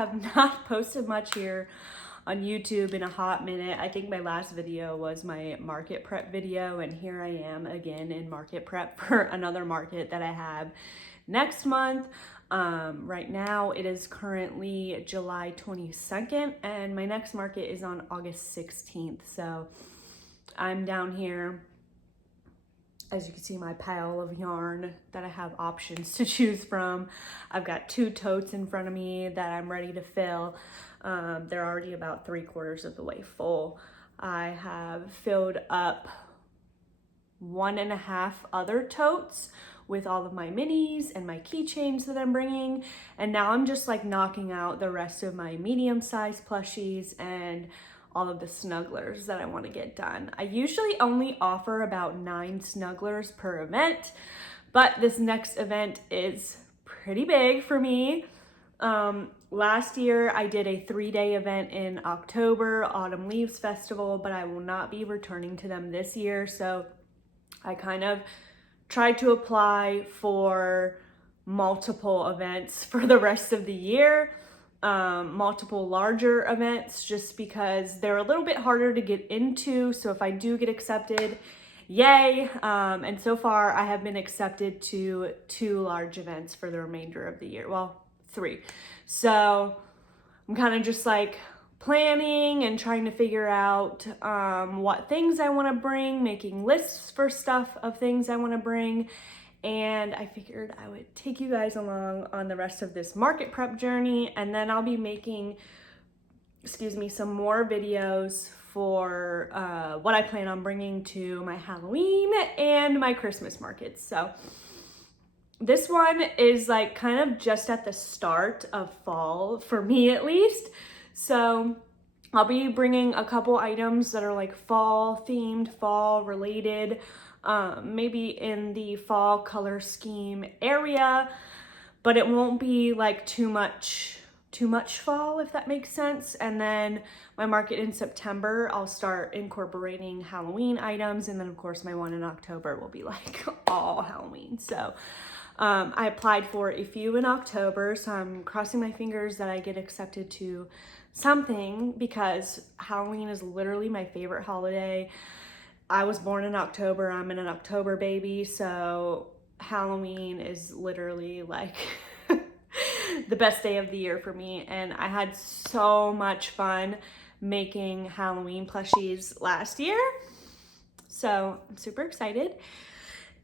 have not posted much here on YouTube in a hot minute. I think my last video was my market prep video, and here I am again in market prep for another market that I have next month. Right now it is currently July 22nd and my next market is on August 16th. So I'm down here. As you can see, my pile of yarn that I have options to choose from. I've got 2 totes in front of me that I'm ready to fill. They're already about 3/4 of the way full. I have filled up 1.5 other totes with all of my minis and my keychains that I'm bringing. And now I'm just like knocking out the rest of my medium-sized plushies and all of the snugglers that I want to get done. I usually only offer about 9 snugglers per event, but this next event is pretty big for me. Last year I did a 3-day event in October, Autumn Leaves Festival, but I will not be returning to them this year. So I kind of tried to apply for multiple events for the rest of the year. Multiple larger events, just because they're a little bit harder to get into. So if I do get accepted, yay. And so far I have been accepted to 2 large events for the remainder of the year. Well, 3. So I'm kind of just like planning and trying to figure out what things I want to bring, making lists for stuff of things I want to bring. And I figured I would take you guys along on the rest of this market prep journey, and then I'll be making, some more videos for what I plan on bringing to my Halloween and my Christmas markets. So this one is like kind of just at the start of fall, for me at least. So I'll be bringing a couple items that are like fall themed, fall related, maybe in the fall color scheme area, but it won't be like too much fall, if that makes sense. And then my market in September, I'll start incorporating Halloween items, and then of course my one in October will be like all Halloween. So I applied for a few in October, so I'm crossing my fingers that I get accepted to something, because Halloween is literally my favorite holiday. I was born in October, I'm an October baby, so Halloween is literally like the best day of the year for me. And I had so much fun making Halloween plushies last year. So I'm super excited.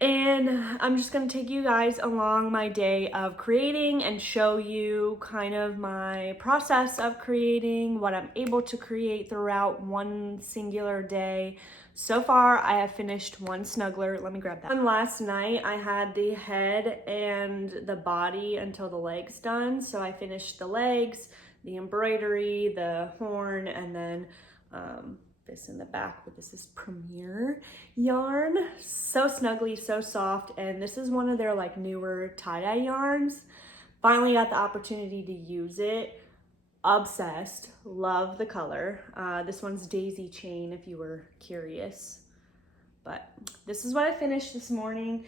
And I'm just gonna take you guys along my day of creating and show you kind of my process of creating, what I'm able to create throughout one singular day. So far, I have finished 1 snuggler. Let me grab that. And last night, I had the head and the body until the legs done. So I finished the legs, the embroidery, the horn, and then this in the back, but this is Premier yarn. So snuggly, so soft, and this is one of their like newer tie-dye yarns. Finally got the opportunity to use it. Obsessed, love the color. This one's Daisy Chain, if you were curious. But this is what I finished this morning,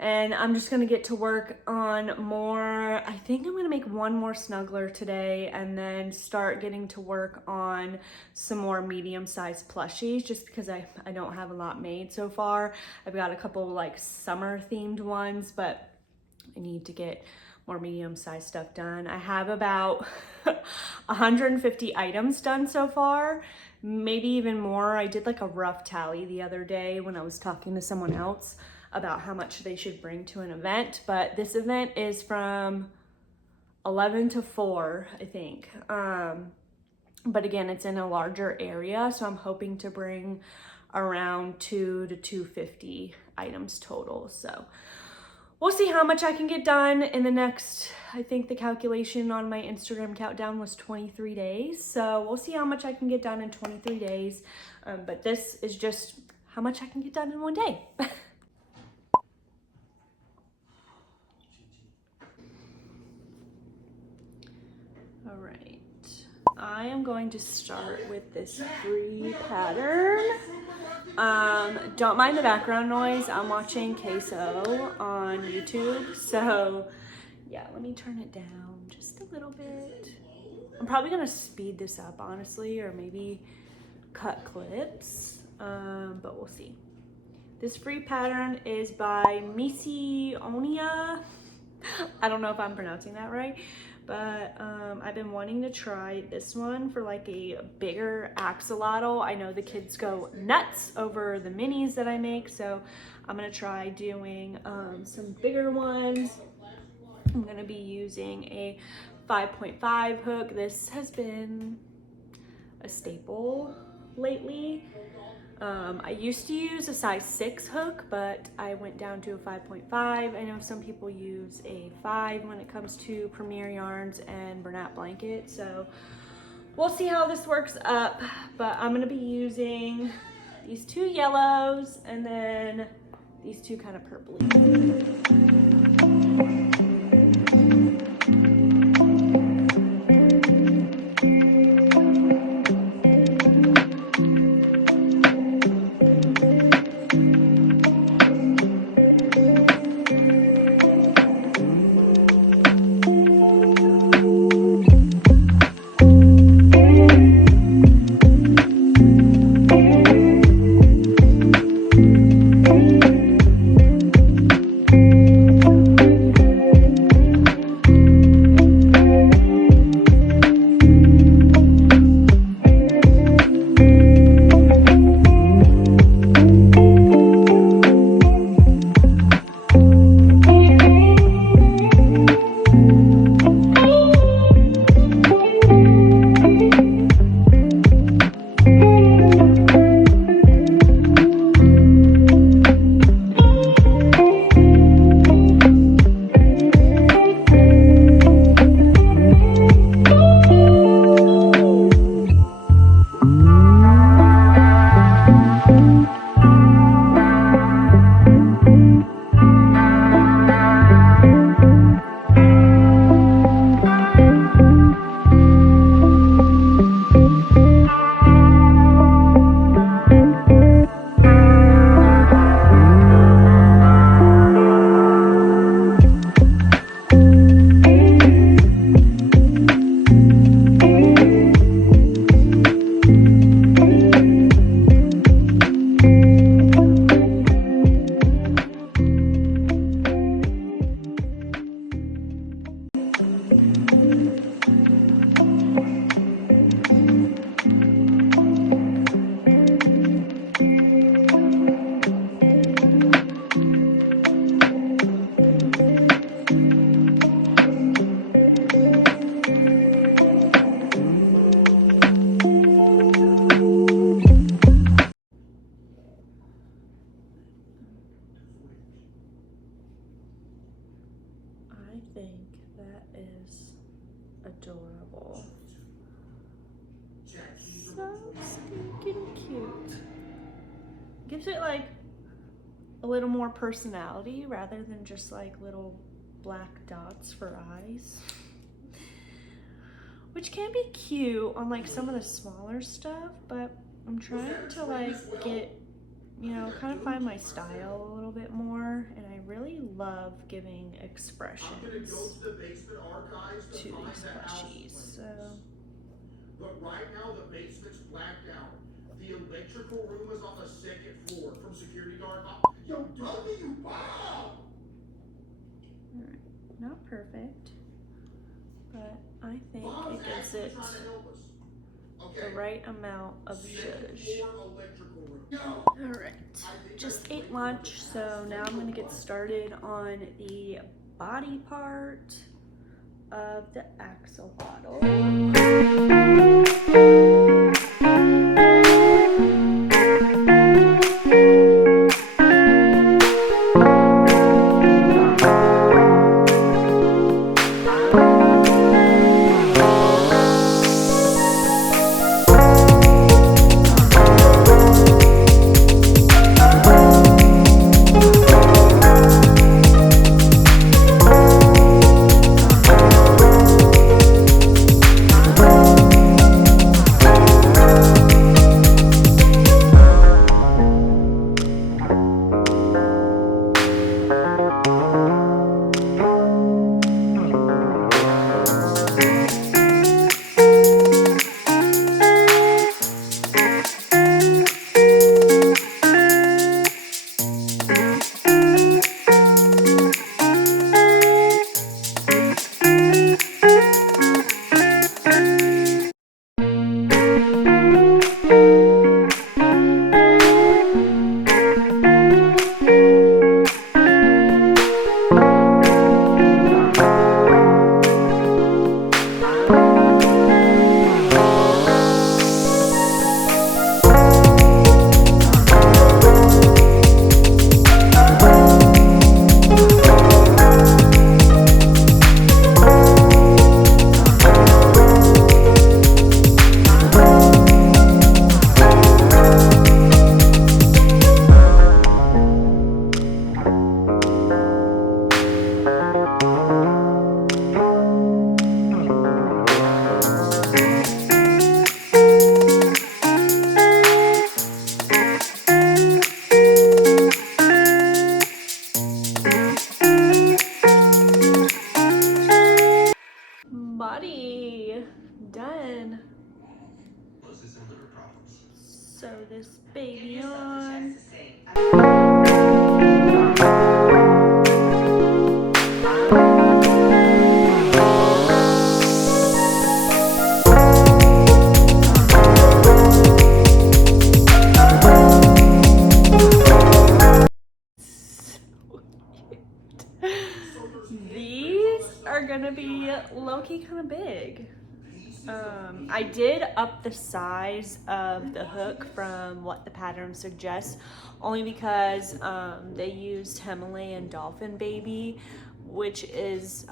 and I'm just gonna get to work on more. I think I'm gonna make 1 more snuggler today, and then start getting to work on some more medium-sized plushies, just because I don't have a lot made so far. I've got a couple like summer themed ones, but I need to get more medium-sized stuff done. I have about 150 items done so far, maybe even more. I did like a rough tally the other day when I was talking to someone else about how much they should bring to an event, but this event is from 11 to 4, I think. But again, it's in a larger area, so I'm hoping to bring around 2 to 250 items total. So we'll see how much I can get done in the next, I think the calculation on my Instagram countdown was 23 days. So we'll see how much I can get done in 23 days. But this is just how much I can get done in 1 day. All right, I am going to start with this free pattern. Don't mind the background noise. I'm watching Queso on YouTube, so yeah, let me turn it down just a little bit. I'm probably gonna speed this up, honestly, or maybe cut clips, but we'll see. This free pattern is by Misionia. I don't know if I'm pronouncing that right, but I've been wanting to try this one for like a bigger axolotl. I know the kids go nuts over the minis that I make, so I'm gonna try doing some bigger ones. I'm gonna be using a 5.5 hook. This has been a staple lately. I used to use a size 6 hook, but I went down to a 5.5. I know some people use a 5 when it comes to Premier yarns and Bernat blanket, so we'll see how this works up. But I'm gonna be using these 2 yellows and then these 2 kind of purpley. Adorable. So stinking cute. Gives it like a little more personality rather than just like little black dots for eyes, which can be cute on like some of the smaller stuff, but I'm trying to like get, you know, kind of find my style a little bit more, and I really love giving expressions to these plushies. So, but right now the basement's blacked out. The electrical room is on the 2nd floor. From security guard. Yo, W, wow! Alright, not perfect, but I think it gives it the right amount of zhuzh. Alright, just ate lunch, so now I'm going to get started on the body part of the axolotl. liver problems. Sew this baby on. These are gonna be low-key kind of big. I did up the size of the hook from what the pattern suggests, only because they used Himalayan Dolphin Baby, which is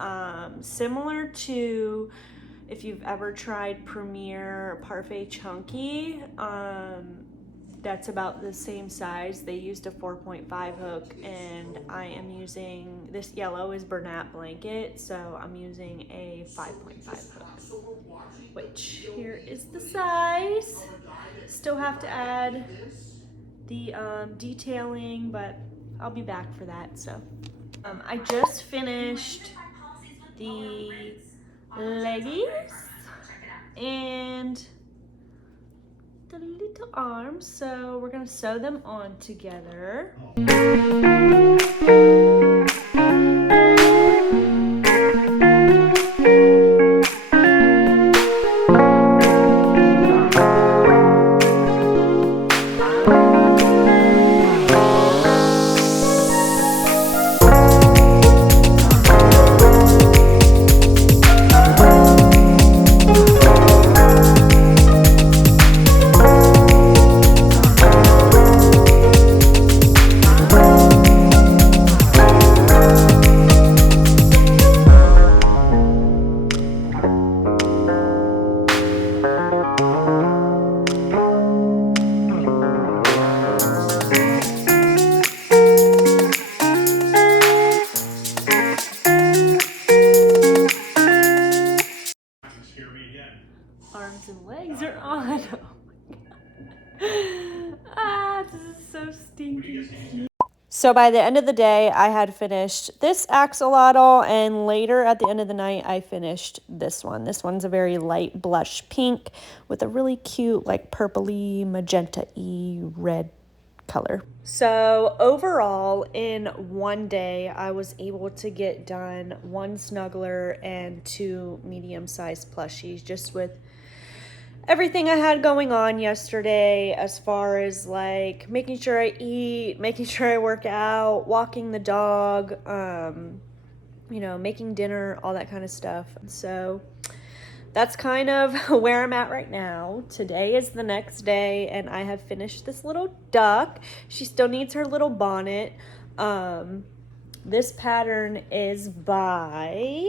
similar to, if you've ever tried Premier Parfait Chunky, that's about the same size. They used a 4.5 hook, and I am using, this yellow is Bernat Blanket, so I'm using a 5.5 hook, which here is the size. Still have to add the detailing, but I'll be back for that. So I just finished the leggings and the little arms, so we're gonna sew them on together. Arms and legs are on. Oh my god. Ah, this is so stinky. So by the end of the day, I had finished this axolotl, and later at the end of the night, I finished this one. This one's a very light blush pink with a really cute, like purpley, magenta-y red color. So overall, in one day, I was able to get done 1 snuggler and 2 medium-sized plushies, just with everything I had going on yesterday, as far as like making sure I eat, making sure I work out, walking the dog, you know, making dinner, all that kind of stuff. So that's kind of where I'm at right now. Today is the next day, and I have finished this little duck. She still needs her little bonnet. This pattern is by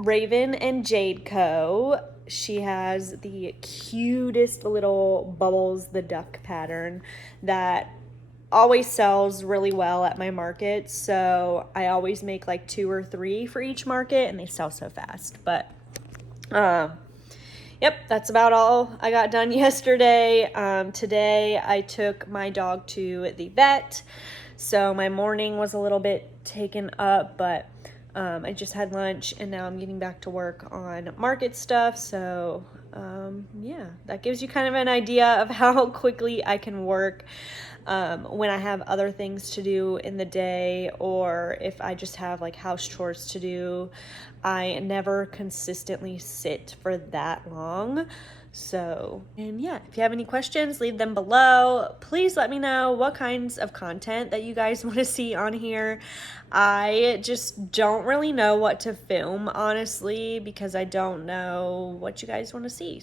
Raven and Jade Co. She has the cutest little Bubbles the Duck pattern that always sells really well at my market. So I always make like 2 or 3 for each market, and they sell so fast. But yep, that's about all I got done yesterday. Today I took my dog to the vet, so my morning was a little bit taken up, but I just had lunch, and now I'm getting back to work on market stuff. So yeah, that gives you kind of an idea of how quickly I can work when I have other things to do in the day, or if I just have like house chores to do. I never consistently sit for that long. So, and yeah, if you have any questions, leave them below. Please let me know what kinds of content that you guys want to see on here. I just don't really know what to film, honestly, because I don't know what you guys want to see.